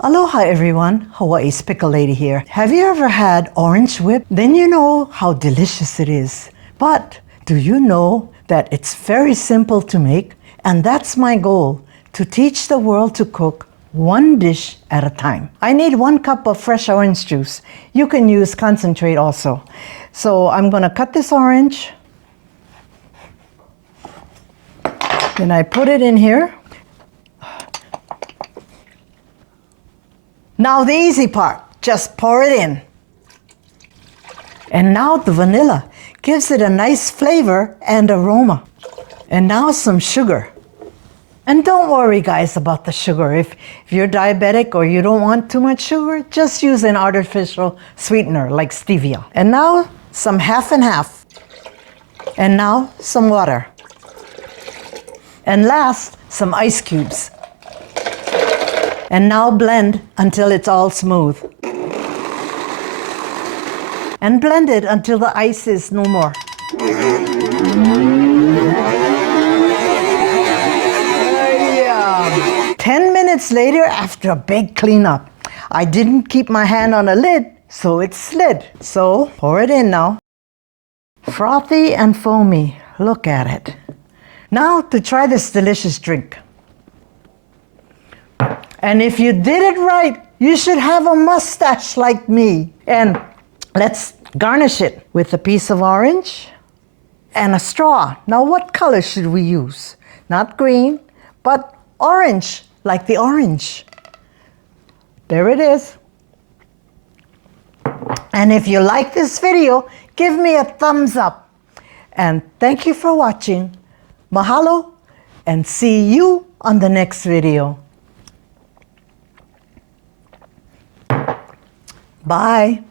Aloha everyone, Hawaii's Pickle Lady here. Have you ever had orange whip? Then you know how delicious it is. But do you know that it's very simple to make? And that's my goal, to teach the world to cook one dish at a time. I need 1 cup of fresh orange juice. You can use concentrate also. So I'm gonna cut this orange. Then I put it in here. Now the easy part, just pour it in. And now the vanilla gives it a nice flavor and aroma. And now some sugar. And don't worry guys about the sugar. If you're diabetic or you don't want too much sugar, just use an artificial sweetener like stevia. And now some half and half. And now some water. And last, some ice cubes. And now blend until it's all smooth. And blend it until the ice is no more. Yeah. 10 minutes later, after a big cleanup, I didn't keep my hand on the lid, so it slid. So pour it in now. Frothy and foamy, look at it. Now to try this delicious drink. And if you did it right, you should have a mustache like me. And let's garnish it with a piece of orange and a straw. Now what color should we use? Not green, but orange, like the orange. There it is. And if you like this video, give me a thumbs up. And thank you for watching. Mahalo, and see you on the next video. Bye.